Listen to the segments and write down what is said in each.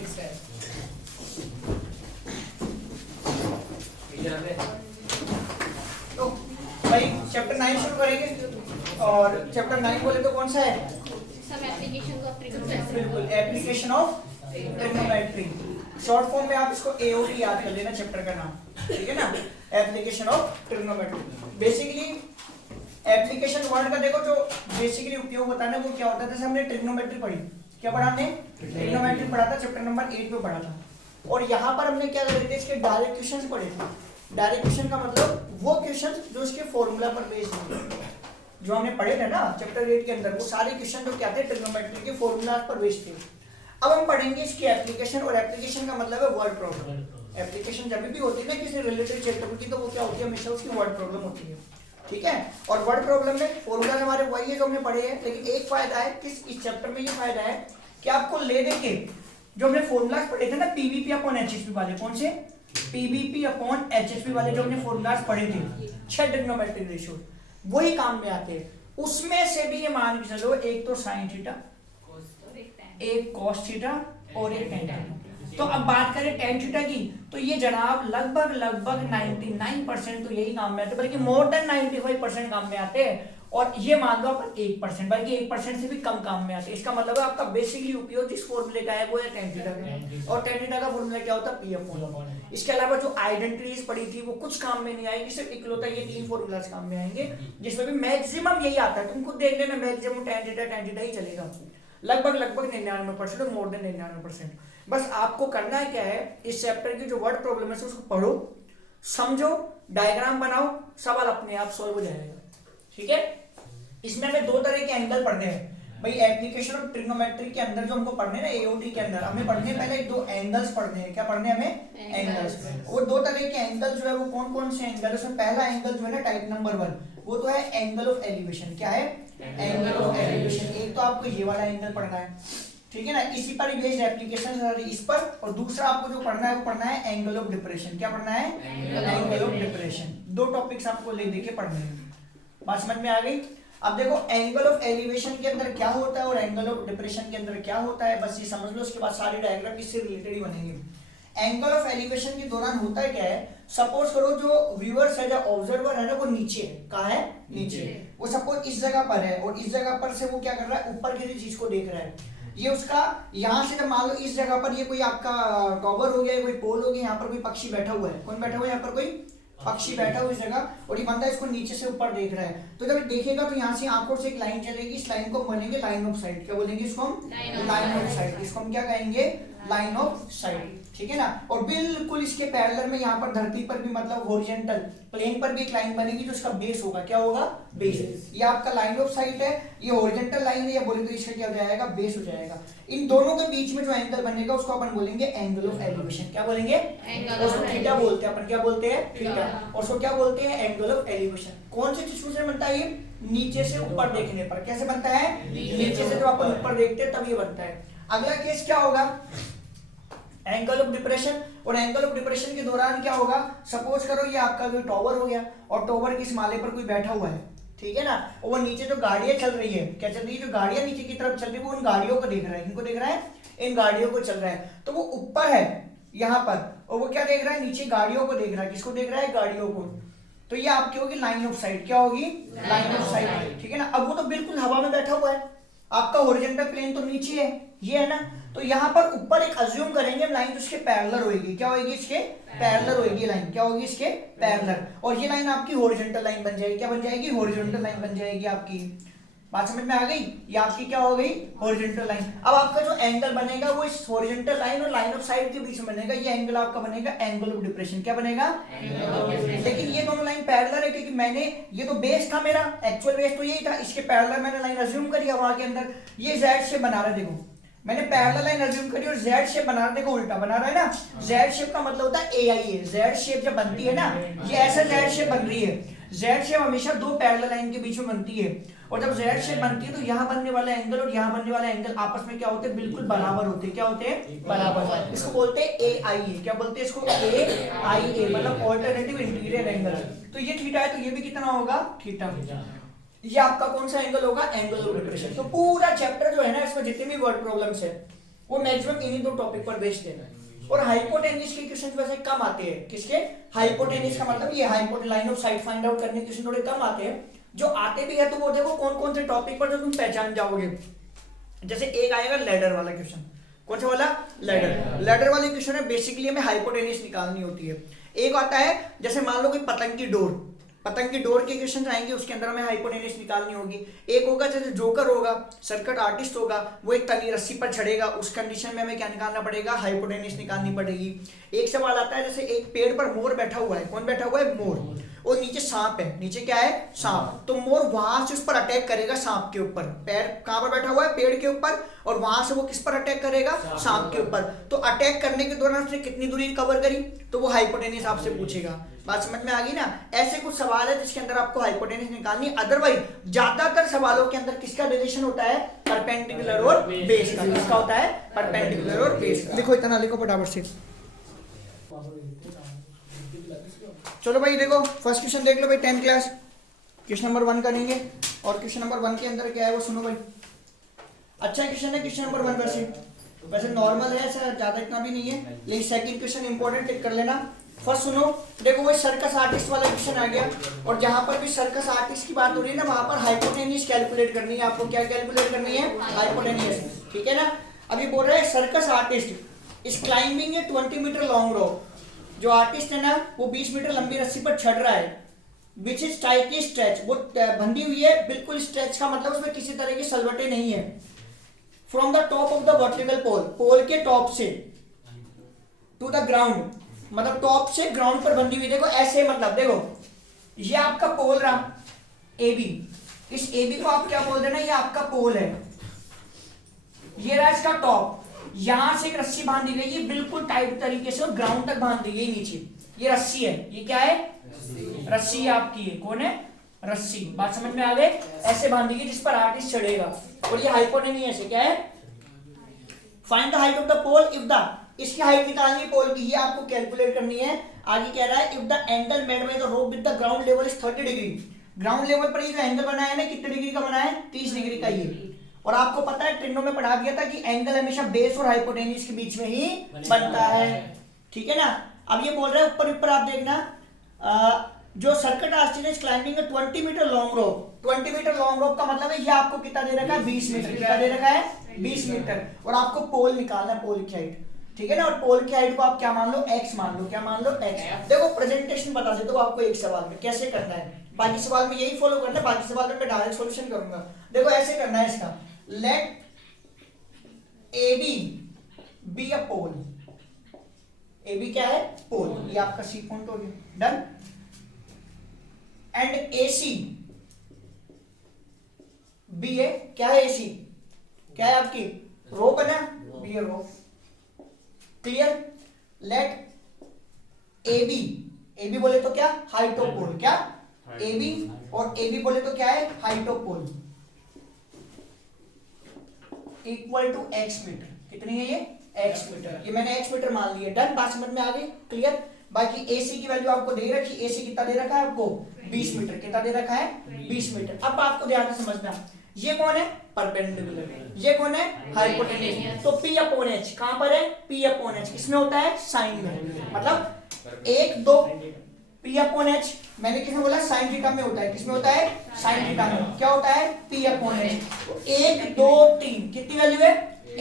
Fixed है। तो भाई चैप्टर 9 शुरू करेंगे और चैप्टर 9 बोले तो कौन सा है? सब एप्लीकेशन ऑफ ट्रिग्नोमेट्री। बिल्कुल, application of trigonometry. Short form में आप इसको एओटी याद कर लेना चैप्टर का नाम, ठीक है ना, application of trigonometry. Basically application word का देखो जो बेसिकली उपयोग होता है ना वो क्या होता है, जैसे हमने ट्रिग्नोमेट्री पढ़ी, क्या पढ़ा हमने? ट्रिग्नोमेट्री पढ़ा था, चैप्टर नंबर 8 में पढ़ा था। और यहाँ पर हमने क्या करे थे, इसके डायरेक्ट क्वेश्चन पढ़े थे। डायरेक्ट क्वेश्चन का मतलब वो क्वेश्चन जो इसके फॉर्मूला पर बेस्ड होते, जो हमने पढ़े थे ना चैप्टर 8 के अंदर, वो सारे क्वेश्चन जो क्या थे ट्रिग्नोमेट्री के फॉर्मूला पर बेस्ड थे। अब हम पढ़ेंगे इसकी एप्लीकेशन, और एप्लीकेशन का मतलब है वर्ड प्रॉब्लम। एप्लीकेशन जब भी होती है ना किसी रिलेटेड चैप्टर की, तो वो क्या होती है, हमेशा उसकी वर्ड प्रॉब्लम होती है, ठीक है। और वर्ड प्रॉब्लम में फॉर्मूला हमारे वही है जो हमने पढ़े हैं, लेकिन एक फायदा है किस इस चैप्टर में, ये फायदा है कि आपको ले देके जो हमने फॉर्मूलाज पढ़े थे ना पीवीपी अपॉन एचएसपी वाले, कौन से? पीवीपी अपॉन एचएसपी वाले जो हमने फॉर्मूलाज पढ़े थे 6 ट्रिग्नोमेट्रिक रेशियो, वही काम में आते हैं। उसमें से भी ये मान के चलो, एक तो साइन थीटा, एक कॉस थीटा और एक टेन थीटा। तो अब बात करें टेन थीटा की, तो ये जनाब लगभग 99% तो यही काम में आते हैं, बल्कि मोर देन 95% काम में आते हैं। और ये मान लो अपन 1%, बल्कि 1% से भी कम काम में आते हैं। इसका मतलब है आपका बेसिकली उपयोग जिस फॉर्मूले का है वो है टेन थीटा का, और टेन थीटा का फॉर्मूला क्या होता है? P upon. इसके अलावा जो आइडेंटिटीज पड़ी थी वो कुछ काम में नहीं आएगी, सिर्फ इकलौता ये 3 फॉर्मूलाज काम में आएंगे, जिसमें भी मैक्सिमम यही आता है। तुम खुद देख लेना, मैक्सिमम टेन थीटा ही चलेगा, लगभग 99% और मोर देन 99%। बस आपको करना है क्या है, इस चैप्टर की जो वर्ड प्रॉब्लम है उसको पढ़ो, समझो, डायग्राम बनाओ, सवाल अपने आप सॉल्व हो जाएगा, ठीक है। इसमें हमें 2 तरह के एंगल पढ़ने हैं भाई। एप्लीकेशन ऑफ ट्रिग्नोमेट्री के अंदर जो हमको पढ़ने हैं ना एओटी के अंदर, हमें पढ़ने पहले 2 एंगल्स पढ़ने हैं। क्या पढ़ने हैं हमें? एंगल्स। वो 2 तरह के एंगल जो है वो कौन कौन से एंगल है? उसमें पहला एंगल जो है ना टाइप नंबर 1, वो तो है एंगल ऑफ एलिवेशन। क्या है? Angle of elevation. एक तो आपको ये वाला एंगल पढ़ना है, ठीक है ना, इसी पर बेस्ड एप्लीकेशन इस पर। और दूसरा आपको जो पढ़ना है वो पढ़ना है एंगल ऑफ डिप्रेशन। क्या पढ़ना है? Angle of depression. 2 टॉपिक्स आपको ले देके पढ़ने हैं। बात समझ में आ गई? अब देखो एंगल ऑफ एलिवेशन के अंदर क्या होता है और एंगल ऑफ डिप्रेशन के अंदर क्या होता है, बस ये समझ लो। उसके बाद सारे डायग्राम इससे रिलेटेड ही बनेंगे। एंगल ऑफ एलिवेशन के दौरान होता है क्या है, सपोज करो जो व्यूअर्स है, जो ऑब्जर्वर है ना, वो नीचे है। कहाँ है? नीचे। वो सपोज इस जगह पर है और इस जगह पर से वो क्या कर रहा है, ऊपर किसी चीज को देख रहा है। ये उसका यहाँ से जब मान लो इस जगह पर ये कोई आपका टॉवर हो गया, कोई पोल हो गया, यहाँ पर कोई पक्षी बैठा हुआ है। कौन बैठा हुआ है? यहाँ पर कोई पक्षी बैठा हुआ इस जगह, और ये बंदा इसको नीचे से ऊपर देख रहा है। तो जब देखेगा तो यहाँ से आंखों से एक लाइन चलेगी, इस लाइन को बोलेंगे लाइन ऑफ साइट। क्या बोलेंगे इसको हम? Line of site. इसको हम क्या कहेंगे? लाइन ऑफ साइट, ठीक है ना। और बिल्कुल इसके पैरेलल में यहाँ पर धरती पर भी, मतलब हॉरिजॉन्टल प्लेन पर भी एक लाइन बनेगी जो उसका बेस होगा। क्या होगा? बेस। ये आपका लाइन ऑफ साइट है, ये हॉरिजॉन्टल लाइन है, या बोले तो इसका क्या हो जाएगा? बेस हो जाएगा। इन दोनों के बीच में जो एंगल बनेगा उसको अपन बोलेंगे एंगल ऑफ एलिवेशन। क्या बोलेंगे? उसको थीटा बोलते हैं अपन। क्या बोलते हैं? थीटा। और उसको क्या बोलते हैं? Angle of elevation. कौन सी चीज से बनता है ये? नीचे से ऊपर देखने पर। कैसे बनता है? नीचे से जब अपन ऊपर देखते हैं तब ये बनता है। अगला केस क्या होगा? Angle of depression. और एंगल ऑफ डिप्रेशन के दौरान क्या होगा, सपोज करो ये आपका कोई टॉवर हो गया और टॉवर के इस माले पर कोई बैठा हुआ है, ठीक है ना, और वो नीचे जो गाड़ियां चल रही है, क्या चल रही है? जो गाड़ियां नीचे की तरफ चल रही है वो उन गाड़ियों को देख रहा है। इनको देख रहा है? इन गाड़ियों को चल रहा है। तो वो ऊपर है यहाँ पर, और वो क्या देख रहा है? नीचे गाड़ियों को देख रहा है। किसको देख रहा है? गाड़ियों को। तो ये आपकी होगी लाइन ऑफ साइट। क्या होगी? लाइन ऑफ साइट, ठीक है ना। अब वो तो बिल्कुल हवा में बैठा हुआ है, आपका हॉरिजॉन्टल प्लेन तो नीचे है, ये है ना। तो यहाँ पर ऊपर एक अज्यूम करेंगे लाइन जिसके पैरेलल होगी। क्या होगी? इसके पैरेलल होगी लाइन। क्या होगी? इसके पैरेलल। और ये लाइन आपकी हॉरिजॉन्टल लाइन बन जाएगी। क्या बन जाएगी? हॉरिजॉन्टल लाइन बन जाएगी आपकी। बात समझ में आ गई? ये आपकी क्या हो गई? Horizontal line. अब आपका जो एंगल बनेगा वो इस हॉरिजॉन्टल लाइन और लाइन ऑफ साइट के बीच में बनेगा। ये एंगल आपका बनेगा एंगल ऑफ डिप्रेशन। क्या बनेगा? लेकिन ये दोनों लाइन पैरेलल है, क्योंकि मैंने ये तो बेस था मेरा, एक्चुअल बेस तो यही था, इसके पैरेलल मैंने लाइन अज्यूम करी हवा के अंदर। ये जेड शेप बना रहा है, देखो मैंने पैरेलल लाइन अज्यूम करी और जेड शेप बना रहा, देखो उल्टा बना रहा है ना। जेड शेप का मतलब होता है एआई। जेड शेप जब बनती है ना, ये ऐसा जेड शेप बन रही है। जेड शेप हमेशा 2 पैरेलल लाइन के बीच में बनती है, और जब जेड शेप बनती है तो यहाँ बनने वाला एंगल और यहाँ बनने वाला एंगल आपस में क्या होते हैं? बिल्कुल बराबर होते हैं। क्या होते हैं? बराबर। इसको बोलते हैं एआईए। क्या बोलते हैं इसको? एआईए, मतलब ऑल्टरनेटिव इंटीरियर एंगल। तो ये थीटा है, तो ये भी कितना होगा? थीटा। ये आपका कौन सा एंगल होगा? Angle of depression. तो पूरा चैप्टर जो है ना, इसमें जितने भी वर्ड प्रॉब्लम्स है वो मैक्सिमम इन्हीं दो टॉपिक पर बेस्ड है। और हाइपोटेन्यूज के क्वेश्चन वैसे कम आते हैं। किसके? हाइपोटेन्यूज का मतलब ये hypotenuse line of site find out करने के क्वेश्चन थोड़े कम आते हैं। जो आते भी है तो वो देखो कौन कौन से टॉपिक पर जो तुम पहचान जाओगे। जैसे एक आएगा लैडर वाला क्वेश्चन। कौन सा वाला? लैडर वाले क्वेश्चन में बेसिकली हमें हाइपोटेन्यूज निकालनी होती है। एक आता है जैसे मान लो कि पतंग की डोर के क्वेश्चन आएंगे, उसके अंदर हमें हाइपोटेन्यूज निकालनी होगी। एक होगा जैसे जोकर होगा, सर्किट आर्टिस्ट होगा, वो एक तनी रस्सी पर चढ़ेगा, उस कंडीशन में हमें क्या निकालना पड़ेगा? हाइपोटेन्यूज निकालनी पड़ेगी। एक सवाल आता है जैसे एक पेड़ पर मोर बैठा हुआ है। कौन बैठा हुआ है? मोर। और नीचे सांप है। नीचे क्या है? सांप। तो मोर वहां से उस पर अटैक करेगा सांप के ऊपर। पैर कहां पर बैठा हुआ है? पेड़ के ऊपर। और वहां से वो किस पर अटैक करेगा? सांप के ऊपर। तो अटैक करने के दौरान उसने कितनी दूरी कवर करी? तो वो हाइपोटेन्यूज आपसे पूछेगा। बात समझ में आ गई ना? ऐसे कुछ सवाल है जिसके अंदर आपको हाइपोटेन्यूज निकालनी। अदरवाइज ज्यादातर सवालों के अंदर किसका रिलेशन होता है? परपेंडिकुलर और बेस का। किसका होता है? परपेंडिकुलर और बेस का। लिखो, इतना लिखो फटाफट से। चलो भाई देखो, फर्स्ट क्वेश्चन देख लो भाई, 10th क्लास क्वेश्चन नंबर 1 करेंगे। और क्वेश्चन नंबर 1 के अंदर क्या है वो सुनो भाई। अच्छा क्वेश्चन है क्वेश्चन नंबर 1। वैसे नॉर्मल है, ऐसा ज्यादा इतना भी नहीं है, लेकिन सेकंड क्वेश्चन इंपॉर्टेंट टिक कर लेना। फर्स्ट सुनो, देखो वो सर्कस आर्टिस्ट वाला क्वेश्चन आ गया। और जहां पर भी सर्कस आर्टिस्ट की बात हो रही है ना, वहां पर हाइपोटेन्यूज कैलकुलेट करनी है आपको। क्या कैलकुलेट करनी है? हाइपोटेन्यूज। ठीक है ना? अभी बोल रहा है circus artist is climbing a 20 metre long rope. जो आर्टिस्ट है ना, वो 20 मीटर लंबी रस्सी पर चढ़ रहा है। विच इज टाइटली स्ट्रेच, वो बंधी हुई है बिल्कुल। स्ट्रेच का मतलब उसमें किसी तरह की सलवटें नहीं है। From the top of the vertical pole, pole के टॉप से, टू द ग्राउंड, मतलब टॉप से ग्राउंड पर बंधी हुई। देखो ऐसे, मतलब देखो ये आपका पोल रहा ए बी। इस ए बी को आप क्या बोल देना? ये आपका पोल है। ये रहा इसका टॉप। यहां से एक रस्सी बांधी गई है बिल्कुल टाइट तरीके से और ग्राउंड तक बांध दी गई नीचे। ये रस्सी है। ये क्या है? रस्सी आपकी है। कौन है? रस्सी। बात समझ में आ गई? ऐसे बांधी गई जिस पर आर्टिस्ट चढ़ेगा। और ये हाइपोटेन्यूज है। क्या है? Find the height of the pole if the, इसकी हाइट निकालनी है पोल की, ये आपको कैलकुलेट करनी है। आगे कह रहा है if the angle made by the rope with the ground level is 30 degree. Ground level पर ये जो एंगल बना है ना, कितने डिग्री का बना है? 30 डिग्री का ये। और आपको पता है ट्रिग्नो में पढ़ा दिया था कि एंगल हमेशा बेस और हाइपोटेन्यूज के बीच में ही बनता है। ठीक है ना? अब ये बोल रहा है ऊपर आप देखना, जो circuit artist is climbing 20 metre long rope. 20 metre long rope का मतलब है ये आपको कितना दे रखा है? 20 मीटर। कितना दे रखा है? 20 मीटर। और आपको पोल निकालना है, पोल की हाइट। ठीक है ना? और पोल की हाइट को आप क्या मान लो? x मान लो। क्या मान लो? x। देखो प्रेजेंटेशन बता देता हूं आपको एक सवाल में कैसे करना है। बाकी सवाल में यही फॉलो करना है, बाकी सवाल में मैं डायरेक्ट सॉल्यूशन करूंगा। देखो ऐसे करना है इसका, let AB be a pole. AB क्या है? पोल। ये आपका सी पॉइंट हो गया। डन। एंड AC बी है। क्या है? AC क्या है आपकी? रोप है ना? बी है रोप। क्लियर? लेट AB बोले तो क्या? Height of pole. क्या? AB और AB बोले तो क्या है? Height of pole equal to x metre. कितनी है ये? x metre. ये मैंने x मीटर मान लिया। डन। बात समझ में आ गई? क्लियर? बाकी AC की वैल्यू आपको दे रखी। AC कितना दे रखा है आपको? 20 मीटर। कितना दे रखा है? 20 मीटर। अब आपको ध्यान से समझना, ये कौन है? परपेंडिकुलर। ये कौन है? हाइपोटेन्यूज। तो P अपॉन H कहां पर है? P अपॉन H किसमें होता है? साइन में। मतलब 1 2 P अपॉन H मैंने किसमें बोला? साइन थीटा में होता है। किसमें होता है? साइन थीटा में। क्या होता है? P upon H। तो 1 2 3 कितनी वैल्यू है?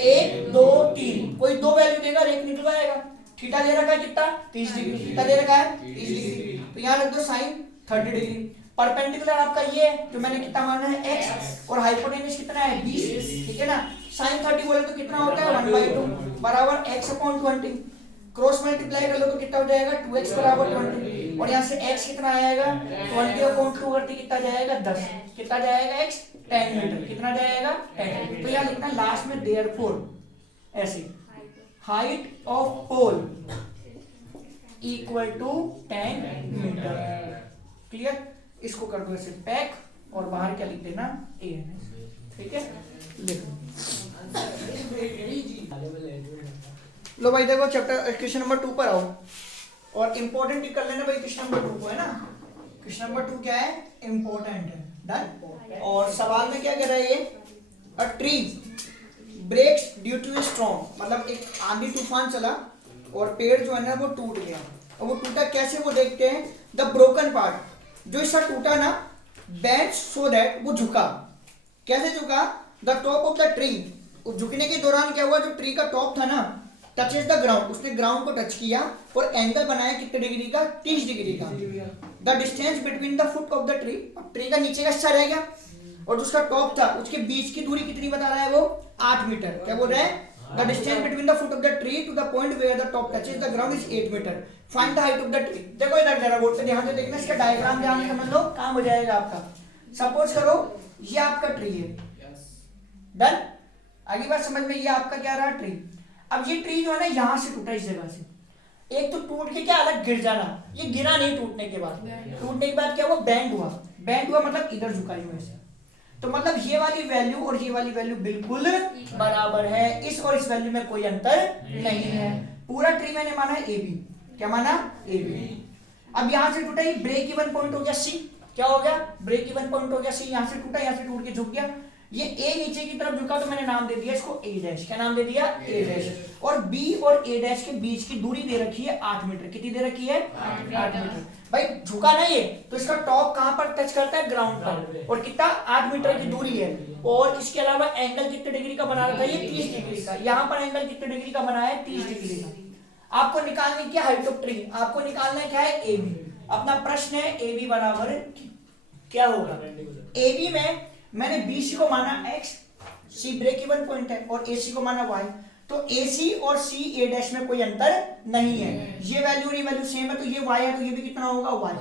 1 2 3। कोई दो वैल्यू देगा और एक निकलवाएगा। थीटा दे रखा है कितना? 30 डिग्री। थीटा दे रखा है 30 डिग्री। तो यहां रख दो साइन 30 डिग्री। परपेंडिकुलर आपका ये है जो मैंने कितना माना है? x। और हाइपोटेन्यूज कितना है? 20। ठीक है ना? साइन 30 बोले तो कितना होता है? 1/2 बराबर x अपॉन 20। क्रॉस मल्टीप्लाई कर लो तो कितना हो जाएगा? 2x बराबर 20। और यहाँ से x कितना आएगा? 20 अपॉन 2 करते कितना जाएगा? 10। कितना जाएगा x? 10 मीटर। कितना जाएगा? 10। तो यहाँ लिखना लास्ट में देयरफॉर ऐसे, height of pole equal to 10 metre. Clear? इसको कर दो ऐसे पैक और बाहर क्या लिख देना? a। ठीक है? लिखो। लो भाई देखो चैप्टर क्वेश्चन नंबर 2 पर आओ और इंपॉर्टेंट कर लेना भाई क्वेश्चन नंबर 2 को, है ना? क्वेश्चन नंबर 2 क्या है? इंपॉर्टेंट है। डन। और सवाल में क्या कह रहा है ये? A tree breaks due to strong, मतलब एक आंधी तूफान चला और पेड़ जो है ना वो टूट गया। और वो टूटा कैसे, वो देखते हैं। द ब्रोकन पार्ट, जो इसका टूटा ना, बेंड सो दैट, वो झुका। कैसे झुका? The top of the tree, झुकने के दौरान क्या हुआ, जो ट्री का टॉप था ना, टचेस द ग्राउंड, उसने ग्राउंड को टच किया और एंगल बनाया कितने डिग्री का? 30 डिग्री का। The distance between the foot of the tree, अब ट्री का नीचे का हिस्सा रह गया और जो उसका टॉप था उसके बीच की दूरी कितनी बता रहा है वो? 8 मीटर। क्या बोल रहा है? The distance between the foot of the tree to the point where the top touches the ground is 8 metre. Find the height of the tree. देखो इधर जरा बोर्ड पे ध्यान से देखना, इसका डायग्राम ध्यान से समझ लो, काम हो जाएगा आपका। सपोज करो ये आपका ट्री है, डन। आगे बात समझ में, ये आपका क्या रहा? ट्री। अब ये ट्री जो है ना यहां से टूटा, इस जगह से। एक तो टूट के क्या अलग गिर जाना, ये गिरा नहीं टूटने के बाद। टूटने के बाद क्या हुआ? बैंड हुआ। बैंड हुआ मतलब इधर झुका ही ऐसे। तो मतलब ये वाली वैल्यू और ये वाली वैल्यू बिल्कुल बराबर है, इस और इस वैल्यू में कोई अंतर नहीं है। पूरा ट्री मैंने माना है AB। क्या माना? AB। अब यहां से टूटा, ये ब्रेक इवन पॉइंट हो गया C। क्या हो गया? ब्रेक इवन पॉइंट हो गया C। यहां से टूटा, यहां से टूट के झुक गया। ये A नीचे की तरफ झुका तो मैंने नाम दे दिया इसको A डैश। क्या नाम दे दिया? A dash. और B और A डैश के बीच की दूरी दे रखी है 8 मीटर। कितनी दे रखी है? 8 मीटर। भाई झुका ना ये, तो इसका टॉप कहां पर टच करता है? ग्राउंड पर। और कितना? 8 मीटर की दूरी है। और इसके अलावा एंगल कितने डिग्री का बना रहा था? ये 30 डिग्री का। यहाँ पर एंगल कितने डिग्री का बना है? 30 डिग्री का। आपको निकालनी क्या? Height of tree. आपको निकालना है क्या है? AB। अपना प्रश्न है AB बराबर क्या होगा? AB में मैंने BC को माना X, C break even point है, और AC को माना Y। तो AC और C A डैश में कोई अंतर नहीं है। ये वैल्यू और ये वैल्यू सेम है, तो ये Y है तो ये भी कितना होगा? Y।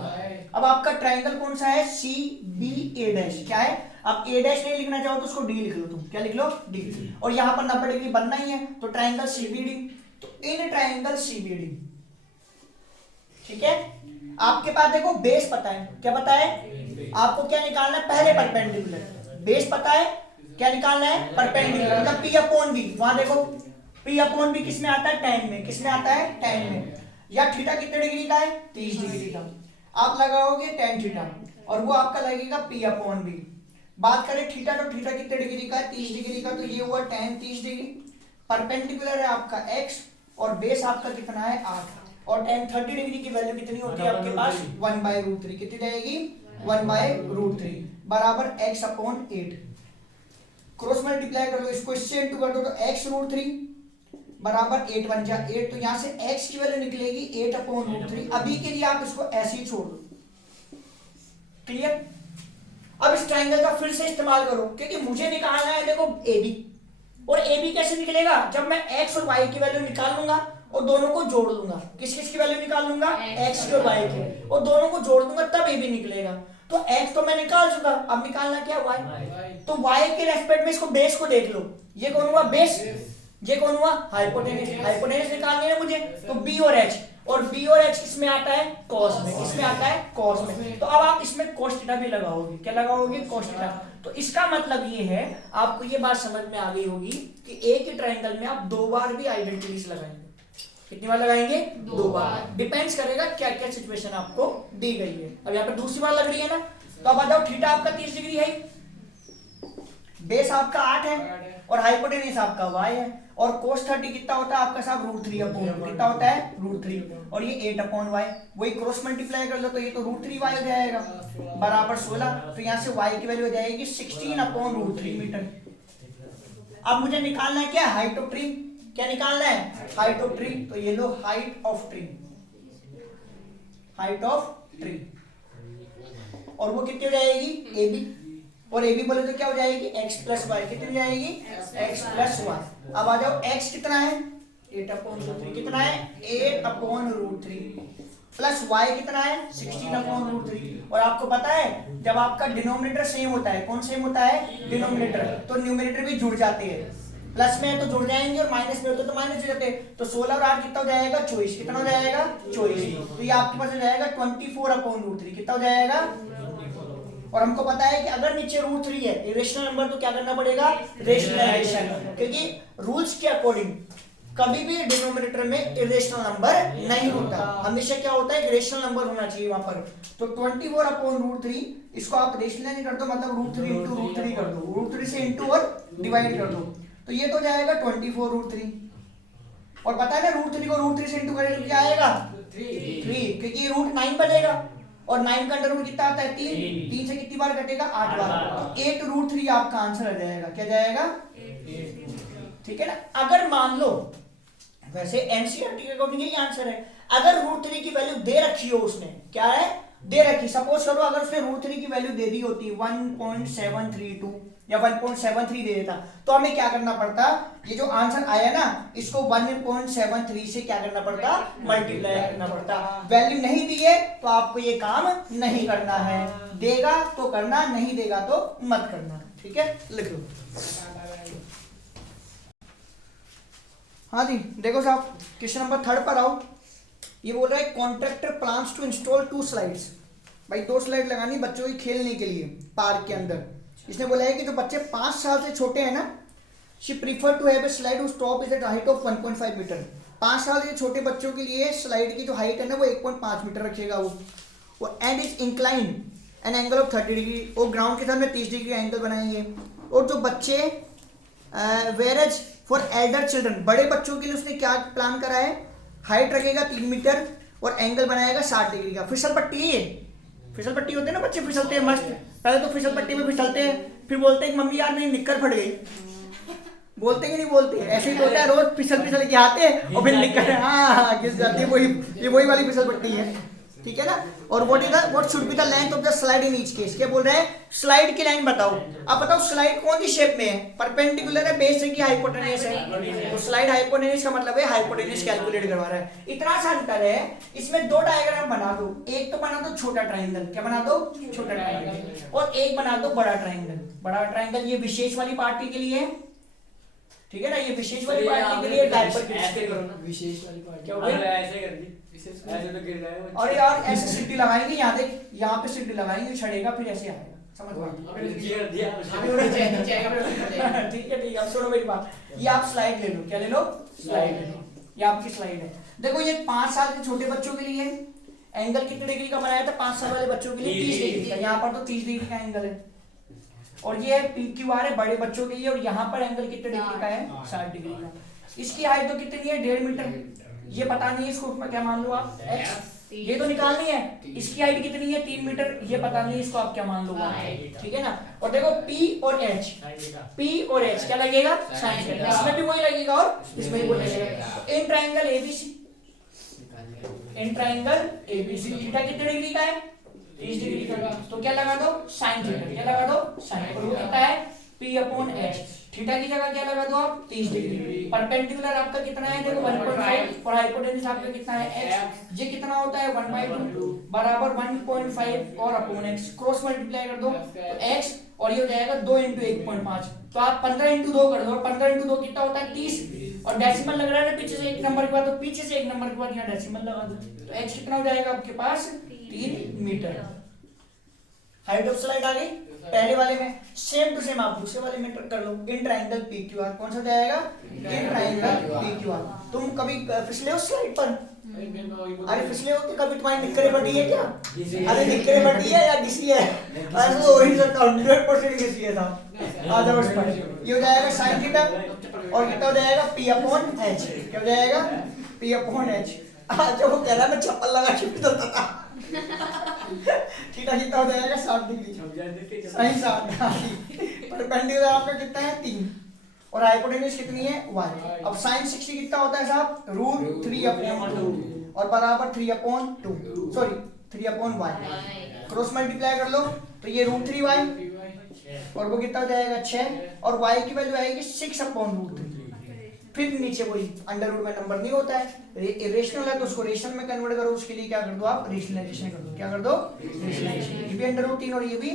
अब आपका ट्राइंगल कौन सा है? CBA dash. क्या है? अब A डैश नहीं लिखना चाहो तो उसको D लिख लो तुम। क्या लिख लो? D। और यहाँ पर 90 डिग्री बनना ही है, तो ट्राइंगल CBD। तो इन ट्राइंगल CBD, ठीक है। आपके पास देखो बेस पता है। क्या पता है? आपको क्या निकालना है? पहले परपेंडिकुलर। बेस पता है, क्या निकालना है? परपेंडिकुलर, मतलब P अपॉन B। वहां देखो P अपॉन B किस में आता है? tan में। किस में आता है? tan में। या थीटा कितने डिग्री का है? 30 डिग्री का। आप लगाओगे tan थीटा और वो आपका लगेगा P अपॉन B। बात करें थीटा, तो थीटा कितने डिग्री का है? 30 डिग्री का, तो ये हुआ tan 30 डिग्री। परपेंडिकुलर है आपका X और बेस आपका कितना है? 8। और tan 30 डिग्री की वैल्यू कितनी होती है आपके पास? 1/√3। कितनी रहेगी? 1/√3 बराबर x अपॉन 8। क्रॉस मल्टीप्लाई कर लो इसको, इससे इंटू कर दो तो x√3 बराबर 8 बन जाए 8। तो यहां से x की वैल्यू निकलेगी 8/√3। अभी के लिए आप इसको ऐसे ही छोड़ दो। क्लियर? अब इस ट्रायंगल का फिर से इस्तेमाल करो, क्योंकि मुझे निकालना है देखो AB। और AB कैसे निकलेगा? जब मैं x और y की वैल्यू निकाल लूंगा और दोनों को जोड़ दूंगा। किस किस की वैल्यू निकाल लूंगा? x की और y की, और दोनों को जोड़ दूंगा तब AB निकलेगा। तो x तो मैं निकाल चुका, अब निकालना क्या? y। तो y के रेस्पेक्ट में इसको बेस को देख लो। ये कौन हुआ? बेस। ये कौन हुआ? हाइपोटेनस। हाइपोटेनस निकालनी है मुझे, तो b और h। और b और h किस में आता है? cos में। किस में आता है? cos में। तो अब आप इसमें cos थीटा भी लगाओगे। क्या लगाओगे? cos theta. तो इसका मतलब ये है, आपको ये बात समझ में आ गई होगी कि एक ही ट्रायंगल में आप 2 बार भी आइडेंटिटीज लगाएंगे। कितनी बार लगाएंगे? 2 बार। डिपेंड्स करेगा क्या क्या सिचुएशन आपको दी गई है। अब यहाँ पर दूसरी बार लग रही है ना, तो अब आ जाओ, थीटा आपका 30 डिग्री है, बेस आपका 8 है और हाइपोटेनस आपका y है। और cos 30 कितना होता है आपका साहब? √3 अपॉन। कितना होता है? √3। और ये 8 अपॉन y। वही क्रॉस मल्टीप्लाई कर लो तो ये तो √3y हो जाएगा बराबर 16। तो यहाँ से y की वैल्यू हो जाएगी 16/√3 मीटर। अब मुझे निकालना है क्या? Height of tree. क्या निकालना है? Height of tree. तो ये लो height of tree. Height of tree, और वो कितनी हो जाएगी? AB। और AB बोले तो क्या हो जाएगी? x plus y. कितनी हो जाएगी? x plus y. अब आ जाओ, x कितना है? 8/√3। कितना है? 8/√3 प्लस y कितना है? 16/√3। और आपको पता है जब आपका डिनोमिनेटर सेम होता है, कौन सेम होता है? डिनोमिनेटर, तो न्यूमरेटर भी जुड़ जाते हैं। प्लस में है तो जुड़ जाएंगे और माइनस में होते तो माइनस हो जाते हैं। तो 16 और 8 कितना हो जाएगा? 24। कितना हो जाएगा? 24। तो ये आपके पास हो जाएगा 24/√3। कितना हो जाएगा? और हमको पता है कि अगर नीचे √3 है इरेशनल नंबर, तो क्या करना पड़ेगा? रेशनलाइजेशन। क्योंकि रूल्स के अकॉर्डिंग कभी भी डिनोमिनेटर में इरेशनल नंबर नहीं होता, हमेशा क्या होता है? रेशनल नंबर होना चाहिए वहां पर। तो 24/√3 इसको आप रेशनलाइज कर दो, मतलब √3 × √3 कर दो, √3 से इंटू और डिवाइड कर दो। तो ये तो जाएगा 24√3, और पता है ना √3 को √3 से इंटू करें तो क्या आएगा 3, क्योंकि ये √9 बनेगा, और 9 का अंडर रूट कितना आता है 3 से कितनी बार कटेगा 8 बार, तो 8√3 आपका आंसर आ जाएगा, क्या जाएगा 8। ठीक है ना। अगर मान लो, वैसे एनसीईआरटी के अकॉर्डिंग यही आंसर है, अगर √3 की वैल्यू दे रखी हो उसने, क्या है दे रखी, सपोज करो अगर उसने √3 की वैल्यू दे दी होती 1.732 या 1.73 दे देता, तो हमें क्या करना पड़ता, ये जो आंसर आया ना इसको 1.73 से क्या करना पड़ता, मल्टीप्लाई करना पड़ता। वैल्यू नहीं दी है तो आपको ये काम नहीं करना है, देगा तो करना, नहीं देगा तो मत करना। ठीक है, लिख लो। हाँ जी, देखो साहब क्वेश्चन नंबर 3 पर आओ। ये बोल रहा है contractor plans to install 2 slides. भाई 2 स्लाइड लगानी बच्चों के खेलने के लिए पार्क के अंदर। इसने बोला है कि जो बच्चे 5 साल से छोटे हैं ना, she prefer to have a slide whose top is at height of 1.5 metre. 5 साल के छोटे बच्चों के लिए स्लाइड की जो हाइट है ना वो 1.5 मीटर रखेगा वो and is inclined an angle of 30 degree, वो ग्राउंड के साथ में 30 डिग्री एंगल बनाएंगे। और जो बच्चे वेरेज फॉर एल्डर चिल्ड्रन, बड़े बच्चों के लिए उसने क्या प्लान करा है, हाइट रखेगा 3 मीटर और एंगल बनाएगा 60 डिग्री का। फिसल पट्टी है, फिसल पट्टी होते हैं ना, बच्चे फिसलते हैं मस्त, पहले तो फिसल पट्टी में फिसलते हैं, फिर बोलते हैं कि मम्मी यार मेरी निक्कर फट गई, बोलते हैं कि नहीं बोलते, ऐसे ही होता है, रोज फिसल फिसल के आते हैं और फिर निक्कर हाँ घिस जाती है, वही वाली फिसल पट्टी है। ठीक है ना। और what should be the length of the slide in each case, क्या बोल रहे हैं, स्लाइड की लाइन बताओ। अब बताओ स्लाइड कौन सी शेप में है, परपेंडिकुलर है, बेस है कि हाइपोटेन्यूस है, तो स्लाइड हाइपोटेन्यूस का मतलब है हाइपोटेन्यूस कैलकुलेट करवा रहा है। इतना सा अंतर है, इसमें 2 डायग्राम बना दो, एक तो बना दो छोटा ट्रायंगल, क्या बना दो छोटा ट्रायंगल, और एक बना दो बड़ा ट्रायंगल। बड़ा ट्रायंगल ये विशेष वाली पार्टी के लिए, ठीक है ना, ये विशेष वाली पार्टी के लिए डायपर विशेष वाली पार्टी क्या हो गया, ऐसे कर दी, ऐसे तो गिर जाएगा। और यार ऐसे सीटी लगाएंगे, यहाँ देख यहाँ पे सीटी लगाएंगे, छड़ेगा फिर ऐसे आएगा, समझ में ठीक है। अब सुनो मेरी बात, ये आप स्लाइड ले लो, क्या ले लो, स्लाइड ले लो, ये आपकी स्लाइड है। देखो ये 5 साल के छोटे बच्चों के लिए एंगल कितने डिग्री का बनाया था, 5 साल वाले बच्चों के लिए 30 डिग्री का, यहाँ पर तो 30 डिग्री का एंगल है। और ये PQR है बड़े बच्चों के लिए, और यहाँ पर एंगल कितने डिग्री का है, 60 डिग्री का। इसकी हाइट तो कितनी है, 1.5 मीटर, ये पता नहीं है, इसको क्या मान लो आप x, ये तो निकालनी है। इसकी हाइट कितनी है, 3 मीटर, ये पता नहीं, इसको आप क्या मान लो, ठीक है ना। और देखो P और H, P और H क्या लगेगा, साइन थीटा, इसमें भी वही लगेगा और इसमें भी वही लगेगा। In triangle ABC, in triangle ABC theta कितने डिग्री का है, 30 डिग्री का, तो क्या लगा दो साइन थीटा, क्या लगा दो साइन, और वो कितना है P/H, थीटा की जगह क्या लगा दो आप 30 डिग्री। परपेंडिकुलर आपका कितना है, देखो 1.5, और हाइपोटेन्यूस आपका कितना है x, ये कितना होता है 1/2 बराबर 1.5 और अपॉन x, क्रॉस मल्टीप्लाई कर दो तो x, और ये हो जाएगा 2 × 1.5, तो आप 15 × 2 कर दो, और 15 × 2 कितना होता है 30, और डेसिमल लग रहा है ना पीछे से 1 नंबर के बाद, तो पीछे से 1 नंबर के बाद यहाँ डेसिमल लगा दो, तो x कितना हो जाएगा आपके पास 3 मीटर। हाइट ऑफ स्लाइड आ गई। पहले वाले में सेम टू सेम आप दूसरे वाले में कर लो, इन ट्रायंगल PQR, कौन सा जाएगा, इन ट्रायंगल PQR। तुम कभी फिसले हो स्लाइड पर, अरे फिसले हो कि कभी तुम्हारी निक्करें फटी है क्या, अरे निक्करें फटी है या घिसी है, ऐसा तो हो ही सकता, 100% घिसी है साहब। आ जाओ इस पर, ये हो जाएगा sin थीटा, और कितना हो जाएगा P/H, क्या हो जाएगा P/H। अच्छा वो कह रहा है मैं चप्पल लगा के फिसलता था, थीटा कितना हो जाएगा 60 डिग्री, सही 60। परपेंडिकुलर आपका कितना है 3, और हाइपोटेन्यूस कितनी है 1। अब sin 60 कितना होता है साहब, √3/2 और बराबर 3/2, सॉरी 3/1। क्रॉस मल्टीप्लाई कर लो तो ये √3y, और वो कितना हो जाएगा 6, और y की वैल्यू आएगी 6/√3। फिर नीचे वही अंडर रूट में नंबर नहीं होता है, रेशनल है तो उसको रेशनल में कन्वर्ट करो, उसके लिए क्या कर दो आप रेशनलाइजेशन कर दो, क्या कर दो रेशनलाइजेशन, ये भी √3 और ये भी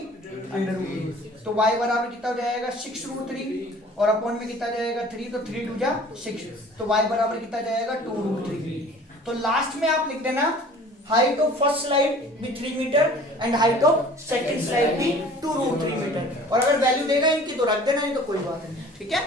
√3, तो y बराबर कितना हो जाएगा 6√3, और अपॉन में कितना जाएगा 3, तो 3 2 जा 6, तो y बराबर कितना जाएगा 2√3। तो लास्ट में आप लिख देना हाइट ऑफ फर्स्ट स्लाइड भी 3 metre and height of second slide भी 2√3 मीटर, और अगर वैल्यू देगा इनकी तो रख देना, नहीं तो कोई बात नहीं, ठीक है।